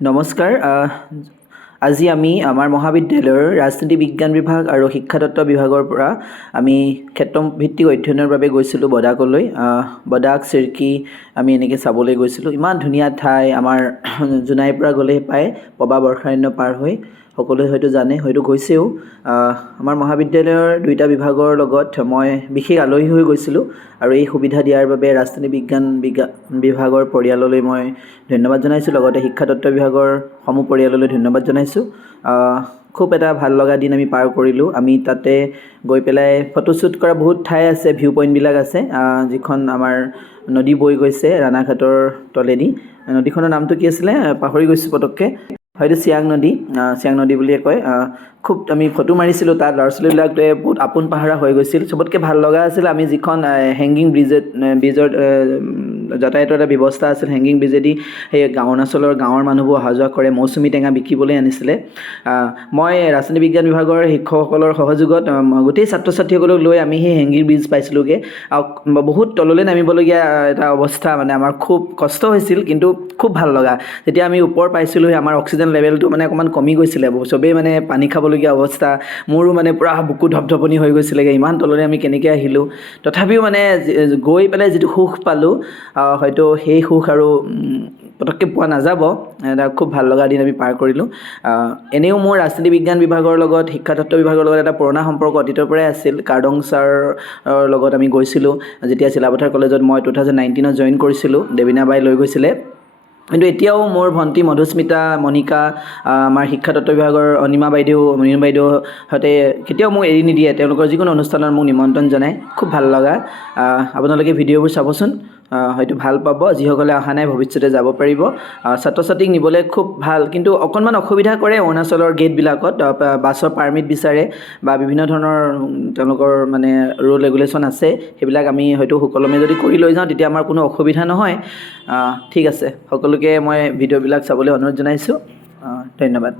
নমস্কাৰ। আজি আমি আমাৰ মহাবিদ্যালয়ৰ ৰাজনীতি বিজ্ঞান বিভাগ আৰু শিক্ষাতত্ত্ব বিভাগৰ পৰা আমি ক্ষেত্ৰভিত্তিক অধ্যয়নৰ বাবে গৈছিলোঁ বডাকলৈ। বডাক চিৰকি আমি এনেকৈ চাবলৈ গৈছিলোঁ। ইমান ধুনীয়া ঠাই। আমাৰ জোনাইৰ পৰা গ'লেই পায় পবা বৰ্ষাৰণ্য পাৰ হৈ। সকলোৱে হয়তো জানে, হয়তো গৈছেও। আমাৰ মহাবিদ্যালয়ৰ দুইটা বিভাগৰ লগত মই বিশেষ আলহী হৈ গৈছিলোঁ আৰু এই সুবিধা দিয়াৰ বাবে ৰাজনীতি বিজ্ঞান বিভাগৰ পৰিয়াললৈ মই ধন্যবাদ জনাইছোঁ। লগতে শিক্ষাতত্ত্ব বিভাগৰ সমূহ পৰিয়াললৈ ধন্যবাদ জনাইছোঁ। খুব এটা ভাল লগা দিন আমি পাৰ কৰিলোঁ। আমি তাতে গৈ পেলাই ফটোশ্বুট কৰা বহুত ঠাই আছে, ভিউ পইণ্টবিলাক আছে, যিখন আমাৰ নদী বৈ গৈছে ৰাণাঘাটৰ তলেদি। নদীখনৰ নামটো কি আছিলে পাহৰি গৈছোঁ পটককৈ, হয়তো চিয়াং নদী বুলিয়ে কয়। খুব আমি ফটো মাৰিছিলোঁ তাত। ল'ৰা ছোৱালীবিলাক বহুত আপোন পাহৰা হৈ গৈছিল। চবতকৈ ভাল লগা আছিল আমি যিখন হেংগিং ব্ৰিজৰ যাতায়াতৰ এটা ব্যৱস্থা আছিল। হেংগিং ব্ৰিজেদি সেই অৰুণাচলৰ গাঁৱৰ মানুহবোৰ অহা যোৱা কৰে, মৌচুমী টেঙা বিকিবলৈ আনিছিলে। মই ৰাজনীতি বিজ্ঞান বিভাগৰ শিক্ষকসকলৰ সহযোগত গোটেই ছাত্ৰ ছাত্ৰীসকলক লৈ আমি সেই হেংগিং ব্ৰিজ পাইছিলোঁগৈ। বহুত তললৈ নামিবলগীয়া এটা অৱস্থা, মানে আমাৰ খুব কষ্ট হৈছিল, কিন্তু খুব ভাল লগা। যেতিয়া আমি ওপৰ পাইছিলোঁ আমাৰ অক্সিজেন লেভেলটো মানে অকণমান কমি গৈছিলে। চবেই মানে পানী খাবলগীয়া অৱস্থা। মোৰো মানে পূৰা বুকু ধপধপনি হৈ গৈছিলেগৈ, ইমান তললৈ আমি কেনেকৈ আহিলোঁ। তথাপিও মানে গৈ পেলাই যিটো সুখ পালোঁ, হয়তো সেই সুখ আৰু পটককৈ পোৱা নাযাব। এটা খুব ভাল লগা দিন আমি পাৰ কৰিলোঁ। এনেও মোৰ ৰাজনীতি বিজ্ঞান বিভাগৰ লগত শিক্ষাতত্ত্ব বিভাগৰ লগত এটা পুৰণা সম্পৰ্ক অতীতৰ পৰাই আছিল। কাৰ্ডং ছাৰৰ লগত আমি গৈছিলোঁ যেতিয়া চিলাপথাৰ কলেজত মই 2019 জইন কৰিছিলোঁ। দেৱীনা বাই লৈ গৈছিলে। কিন্তু এতিয়াও মোৰ ভণ্টি মধুস্মিতা, মণিকা, আমাৰ শিক্ষাতত্ত্ব বিভাগৰ অনিমা বাইদেউহঁতে কেতিয়াও মোক এৰি নিদিয়ে। তেওঁলোকৰ যিকোনো অনুষ্ঠানত মোক নিমন্ত্ৰণ জনায়। খুব ভাল লগা। আপোনালোকে ভিডিঅ'বোৰ চাবচোন, হয়তো ভাল পাব। যিসকলে অহা নাই ভৱিষ্যতে যাব পাৰিব। ছাত্ৰ ছাত্ৰীক নিবলৈ খুব ভাল, কিন্তু অকণমান অসুবিধা কৰে অৰুণাচলৰ গেটবিলাকত। বাছৰ পাৰ্মিট বিচাৰে বা বিভিন্ন ধৰণৰ তেওঁলোকৰ মানে ৰুল ৰেগুলেশ্যন আছে। সেইবিলাক আমি হয়তো সুকলমে যদি কৰি লৈ যাওঁ তেতিয়া আমাৰ কোনো অসুবিধা নহয়। ঠিক আছে, সকলোকে মই ভিডিঅ'বিলাক চাবলৈ অনুৰোধ জনাইছোঁ। ধন্যবাদ।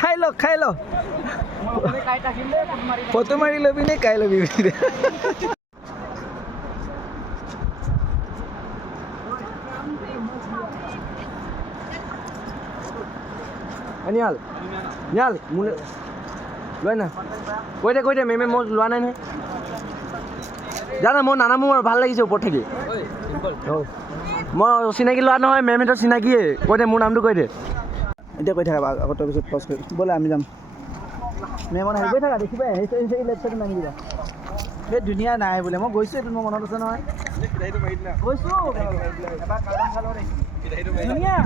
খাই ল ফটো মাৰি ল'বি নে কাই ল'বি? নিয়াল মোৰ লৈ না, কৈ দে মেমে মই লোৱা নাই নহয়। জানা মই নানামো আৰু ভাল লাগিছে ওপৰত থাকি। মই চিনাকি লোৱা নহয়, মেমহঁতৰ চিনাকিয়ে। কৈ দে মোৰ নামটো কৈ দে। এতিয়া কৈ থাকা আকৌ তাৰ পিছত পজ কৰি ব'লে আমি যাম। মেমত আহি গৈ থাকা, দেখিবা সেই লেফ্ট চাইডে নামি দিবা। সেই ধুনীয়া নাই বোলে, মই গৈছোঁ এইটো মোৰ মনত আছে নহয়। গৈছোঁ ধুনীয়া।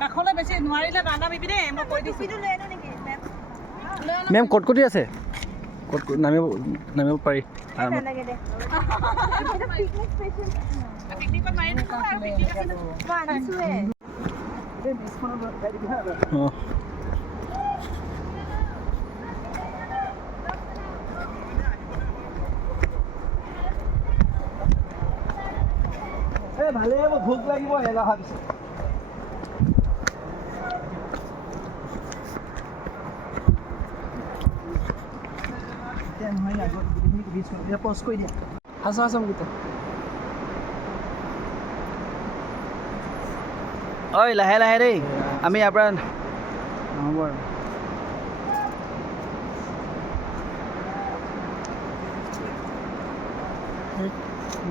কাষলৈ বেছি নোৱাৰিলে নানামিবি দেই, মই কৈ দিছোঁ। মেম কটকটি আছে, নামিব পাৰি। ভালেই হ'ব, ভোক লাগিব এলা অহাৰ পিছত। ব্ৰিজখন পজ কৰি দিয়া আছো গীতা ঐ লাহে লাহে দেই আমি ইয়াৰ পৰা নহ'ব আৰু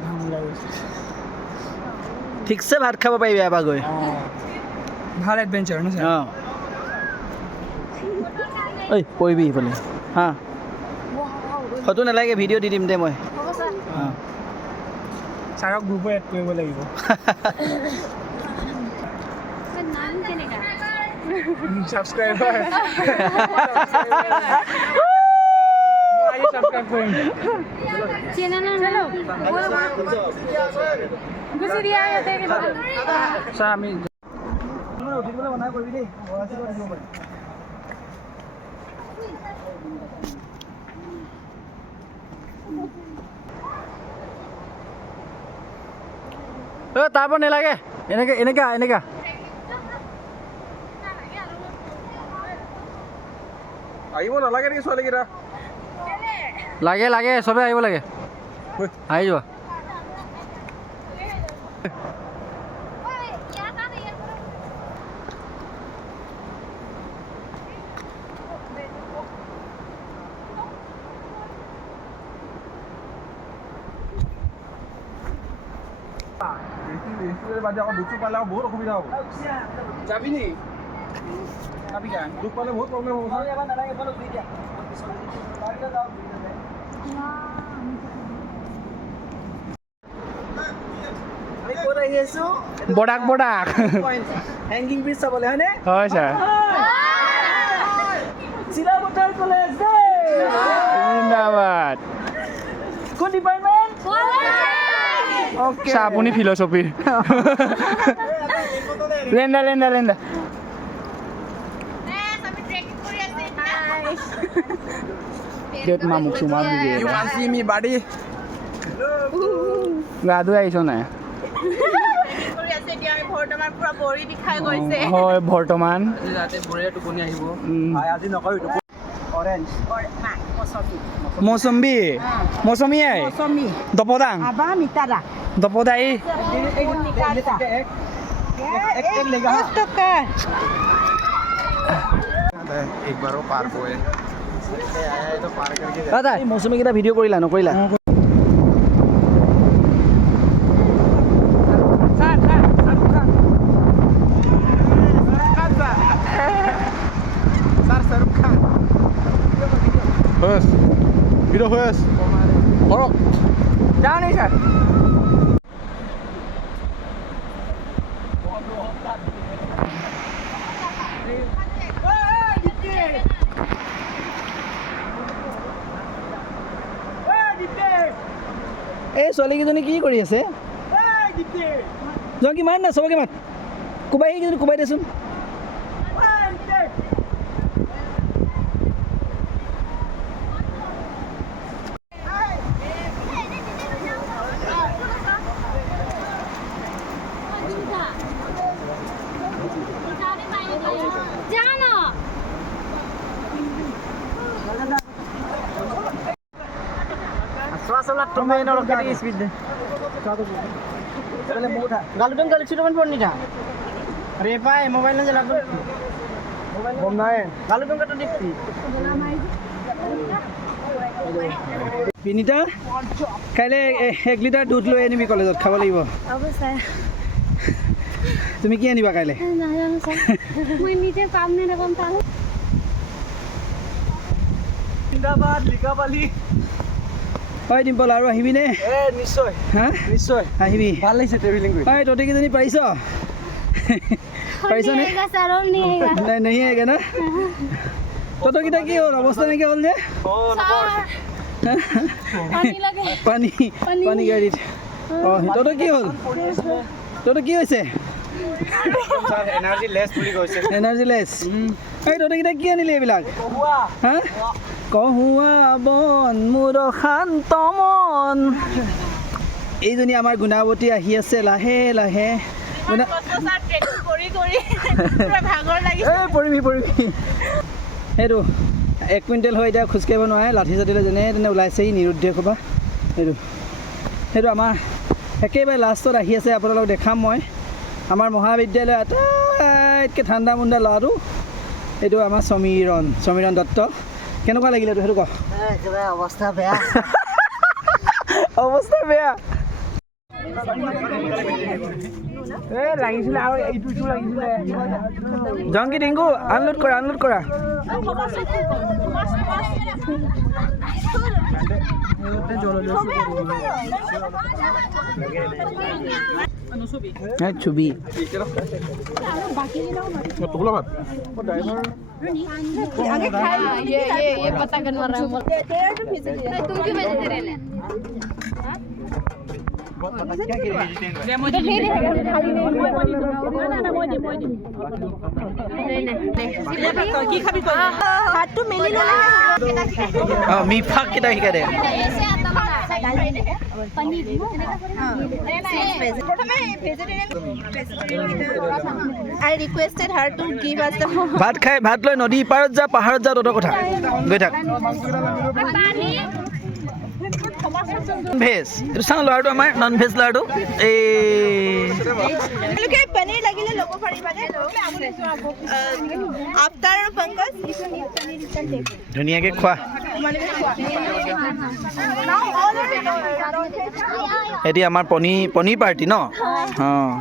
ঘাম ওলাই গৈছে ঠিকছে ভাত খাব পাৰিবি এবাৰ গৈ ভাল এডভেঞ্চাৰ ন ছাৰ অঁ ঐ পৰিবি সেইফালে হা ফটো নালাগে ভিডিঅ' দি দিম দে মই অঁ ছাৰক গ্ৰুপত এড কৰিব লাগিব ছাবস্ক্ৰাইবাৰ সাবস্ক্ৰাইব কৰেন चलो गुजर दिया है देख लो স্যাৰ আমি উঠিবলৈ মনা কৰিবি দেই তাৰ পৰা নালাগে এনেকা আহিব নালাগে নেকি ছোৱালীকেইটা লাগে চবে আহিব লাগে আহি যোৱা বাজে আকৌ দুখ পালে আকৌ বহুত অসুবিধা হ'ব যাবি নি দুখ পালে বহুত প্ৰব্লেম হ'ব বডাক হেংগিং ব্ৰিজ চাবলৈ হয়নে হয় ছাৰ চিলাপথাৰ কলেজ জিন্দাবাদ কোন ডিপাৰ্টমেণ্ট ছাৰ আপুনি ফিলচফিৰ লেন্দা গেট মামুক চুমাৰ গা ধুই আহিছ নাই হয় বৰ্তমান আজি নকৰি অৰেঞ্জ মৌচম্বী দপদাং দপদা এই দাদা মৌচুমী কেইটা ভিডিঅ' কৰিলা নকৰিলা ভিডিঅ' হৈ আছে কৰক যাওঁ নি ছাৰ এই ছোৱালীকেইজনী কি কৰি আছে যোৱা কিমান না চবকে মাত কোবাই সেইকেইজনী কোবাই দেচোন जानो গালুটন গালিছি টমান পড়নি থা রে পাই মোবাইল না জ্বালা গম নাই গালুটন কাটো দেখছি বিনিতা কাইলৈ 1 লিটাৰ দুধ লৈ আনিবি কলেজত খাব লাগিব अब सर তুমি কি আনিবা কাইলৈ नाजानो सर मैं नीचे काम नहीं रकम था জিন্দাবাদ লিকাবালি ঐ ডিম্পল আৰু আহিবিনে নিশ্চয় হা নিশ্চয় আহিবি ভাল লাগিছে ট্ৰেভেলিং কৰি ঐ তহঁতিকেইজনী পাৰিছ পাৰিছনে सर और नहीं आएगा নাই নাহি আহেগা না তহঁতকেইটা কি হ'ল অৱস্থা নাইকিয়া হ'ল যে पानी लगे পানী গাড়ীত অঁ তহঁতৰ কি হ'ল তহঁতৰ কি হৈছে স্যাৰ এনাৰ্জি লেস বুলি কৈছে এনাৰ্জি লেছ এই তহঁতকেইটা কি আনিলি এইবিলাক হা কহুৱা বন মোৰ শান্ত মন এইজনী আমাৰ গুণাৱতী আহি আছে লাহে লাহে এই পৰিবি সেইটো 1 কুইণ্টেল হৈ এতিয়া খোজকাঢ়িব নোৱাৰে লাঠি চাঠিলে যেনে তেনে ওলাইছেহি নিৰুদ্ধে ক'বা সেইটো আমাৰ একেবাৰে লাষ্টত আহি আছে আপোনালোকক দেখাম মই আমাৰ মহাবিদ্যালয় আটাইতকৈ ঠাণ্ডা মুণ্ডা ল'ৰাটো এইটো আমাৰ সমীৰণ দত্ত কেনেকুৱা লাগিলে এইটো সেইটো ক অৱস্থা বেয়া অৱস্থা বেয়া লাগিছিলে আৰু এইটো লাগিছিলে জংকি টিংকু আনলোড কৰা ছবি टुकला भात ये पता करना रहा हूँ तुम क्यों वेजिटेरियन है মিফাক কেইটা শিকাই দে I requested her to give us the ভাত লৈ নদী পাৰত যা পাহাৰত যা তহঁতৰ কথা গৈ থাক ভেজ এইটো চাওঁ ল'ৰাটো আমাৰ নন ভেজ ল'ৰাটো এই paneer লাগিলে ল'ব পাৰিবানে after Pankaj if you need paneer you can take ধুনীয়াকৈ খোৱা now all are এতিয়া আমাৰ পনীৰ পাৰ্টি ন অঁ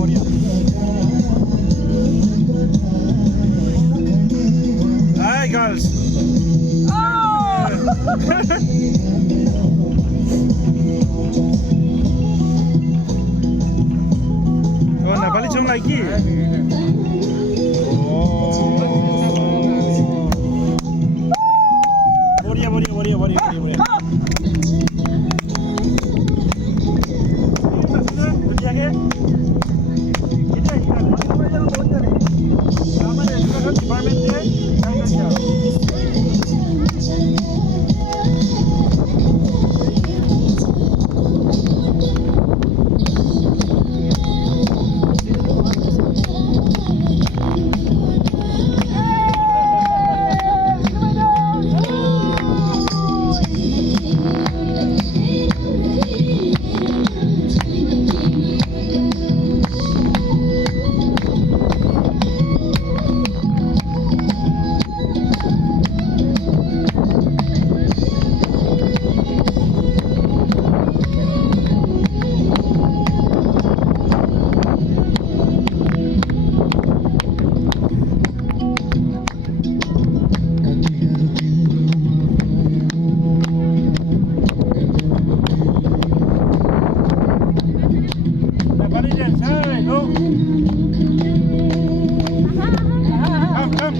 बढ़िया Hi girls oh Nepali song lagi बढ़िया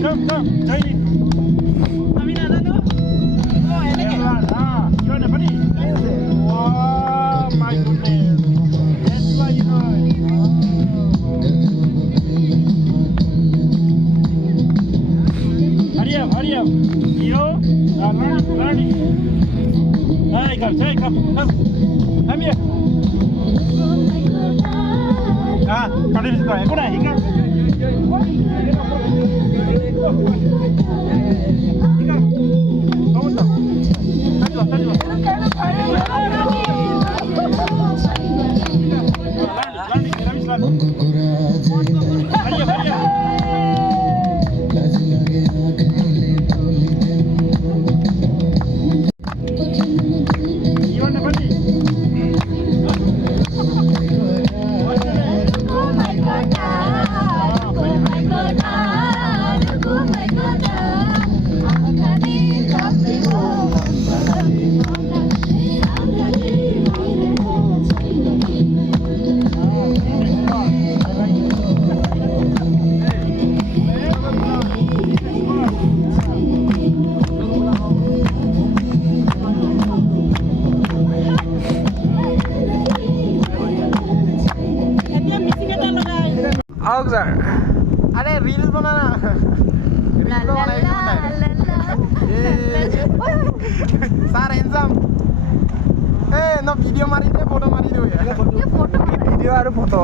Come, Jaini. You're Nepali? Oh my goodness. That's why you know it. Hurry up. You know? Learning. Hey, come here. Come this way. Go there, Hika. Blog যাৰ আৰে reels বনা না sir handsome এ ন video মাৰি দে photo মাৰি দে video R photo